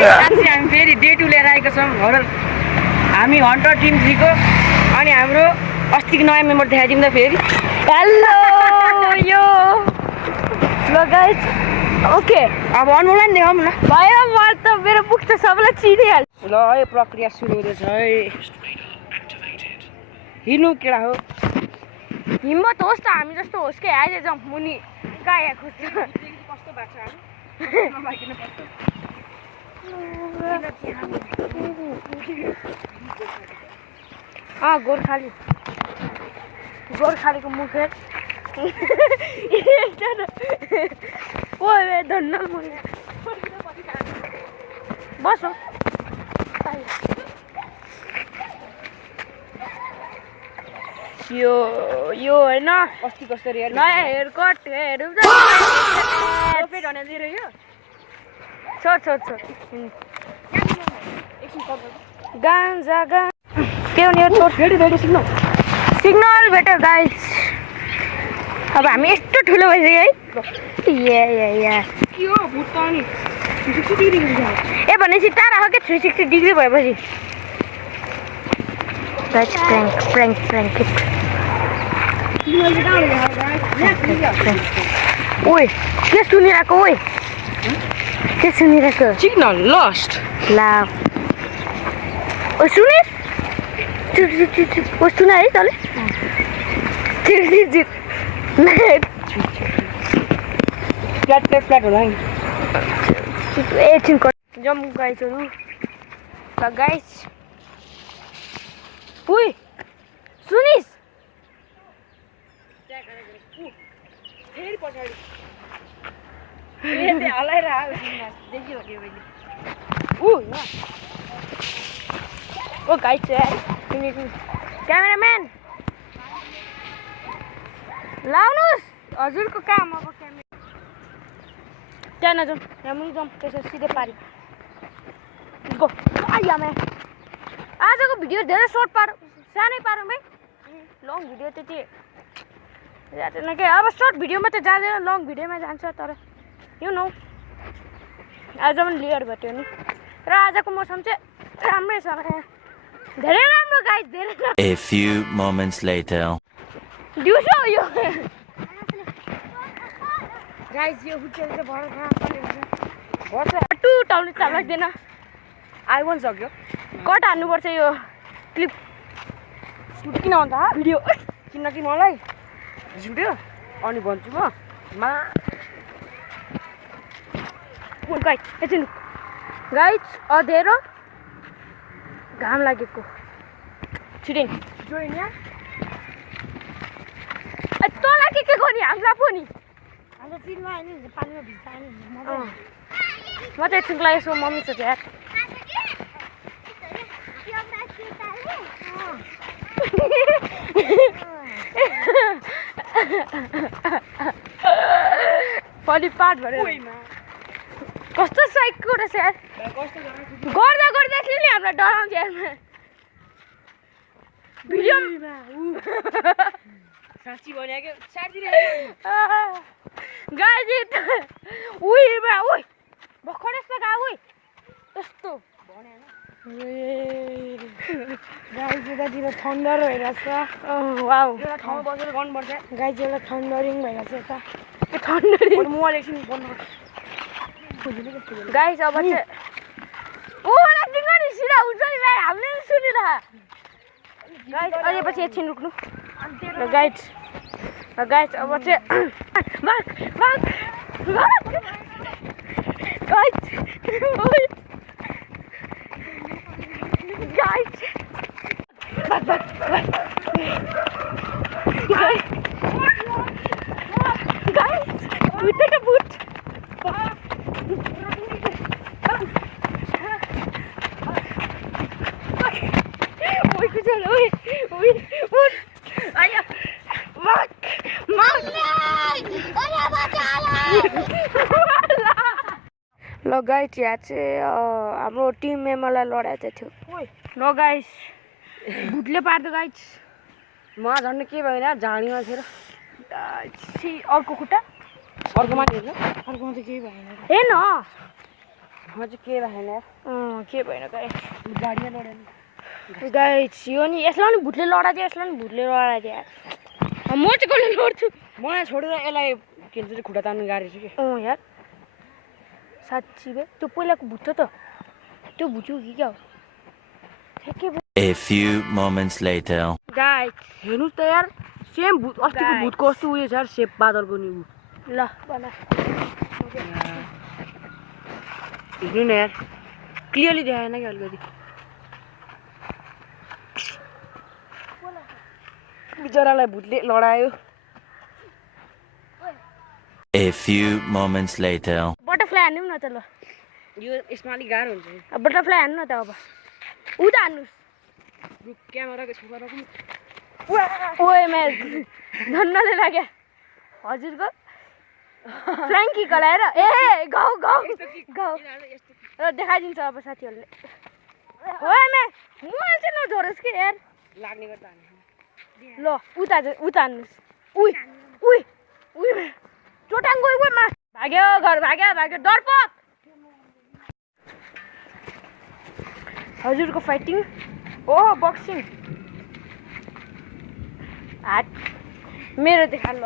हामी फेरि डे 2 लिएर आएका छौँ हरर हामी हन्टर टिम 3 को अनि हाम्रो अस्तिको नयाँ मेम्बर देखाइदिउँ त फेरि हेलो यो ल गाइस ओके अब अनमोललाई नि देखाउँ न भयो म त मेरो बुक त सबैलाई चिनिहाल्छ ल है प्रक्रिया सुरु हुँदैछ है हिँड्नु केटा हो हिम्मत होस् त हामी जस्तो होस् कि आइज जाउँ मुनि गाया खोज्छ कस्तो भएको छ गोर्खालीको मुखेर ओ धन्न बस यो होइन अस्ति कस्तो रे नयाँ हेयरकट हेरौँ भनेर यो छोड गान्जा के हो नि यो फेरि सिग्नल भेट्यो गाइस अब हामी यस्तो ठुलो भइसक्यो है के हो भुट अनि 360 डिग्री ए भनेपछि टाढा हो क्या 360 डिग्री भएपछि गाइस प्र्याङ्क ओए के सुनिरहेको सिग्नल लस्ट ला ओ सुनिस ओ सुना है तले फ्ल्याट होला नि एकछिन जम्मू गाइसहरू ल गाइस उइ सुनिस फेरि पछाडि ए हलाएर आयो देखियो के मैले ओ गाइस क्यामेराम्यान लाउनुस् हजुरको काम अब क्यामेरा त्यहाँ नजाउँ यहाँ मुनि जाउँ त्यसो सिधै पारि गो आइयामा आजको भिडियो धेरै सर्ट पारौँ सानै पारौँ भाइ लङ भिडियो त्यति जाँदैन के अब सर्ट भिडियोमा त जाँदैन लङ भिडियोमा जान्छ तर यु नो आज पनि लेयर भेट्यो नि र आजको मौसम चाहिँ राम्रै छ धेरै राम्रो गाइस धेरै राम्रो A few moments later दिउँसो यो गाइस यो होटल चाहिँ वर्ष टु टाउले चाल्दैन आइवन सक्यो कट हान्नुपर्छ यो क्लिप किन भन्दा भिडियो किनकि मलाई झुट्यो अनि भन्छु म गाइस अँधेरो घाम लागेको छिटै तँलाई के गर्ने हामीलाई पो नि म त एकछिनको लागि यसो मम्मी छ यार फली पार्ट भएर कस्तो साइकको रहेछ यार गर्दा नि हामीलाई डराउँछ यारमा भिडियो साँच्ची भने के गाइस उइ भर्खर यस्तो गा उइ यस्तो गाइस यतातिर थन्डर भइरहेछ वाउ एउटा ठाउँमा बसेर गर्नुपर्छ गाइस एउटा थन्डरिङ भइरहेछ यता थन्डरिङ मोबाइल एकछिन बन्द गाइस अब चाहिँ ओ रेकर्डिङ गर्ने सिधा हुन्छ नि भाइ हामीले पनि सुनिरह गाइस अहिले पछि एकछिन रुक्नु र गाइस अब चाहिँ भाग guys we take a boot. ल गाइस यहाँ चाहिँ हाम्रो टिम मेम्बरलाई लडाएको थियो ल गाइस भुटले पार्दो गाइस म झन् के भएन झाडीमा थियो अर्को खुट्टा अर्कोमा थियो अर्कोमा त केही भएन हेर्न म चाहिँ के राखेन यार के भएन गाई गाडीमा लडेन गाई छियो नि यसलाई नि भुटले लडाइदियो यसलाई नि भुटले लडाइदियो म चाहिँ कसले लड्छु मलाई छोडेर यसलाई के भन्छ खुट्टा तान्नु गाडी छु कि यार साँच्ची बे त्यो पहिलाको भुट त त्यो भुट्यो कि क्या हो ठ्याक्कै A few moments later. गाई हेर्नुहोस् त यार सेम भूत अस्तिको Guys. भूतको कस्तो उयो छ यार सेप बादलको नि उ ल बना हेर्नु न यार क्लियरली देखाएन कि अलिकति बिचरालाई भूतले लडायो A few moments later. Butterfly हान्नु न त ल यो यसमा अलिक गाह्रो हुन्छ नि बटरफ्लाई हान्नु न त अब उता हान्नुहोस् क्यामेराको छेउमा राख्नु ओए म्या धन्नले लाग्यो हजुरको फ्ल्याङ्की कलाएर ए गाउँ गाउँ गाउँ र देखाइदिन्छ अब साथीहरूले ओए म्या मोबाइल चाहिँ नझोरोस् कि यार लाग्ने गर्दा ल उता हान्नुहोस् उइ उइ उइ म्या चोटाङ गयो गयो मा भाग्यो घर भाग्यो डरपक हजुरको फाइटिङ ओहो बक्सिङ हाट मेरो देखा ल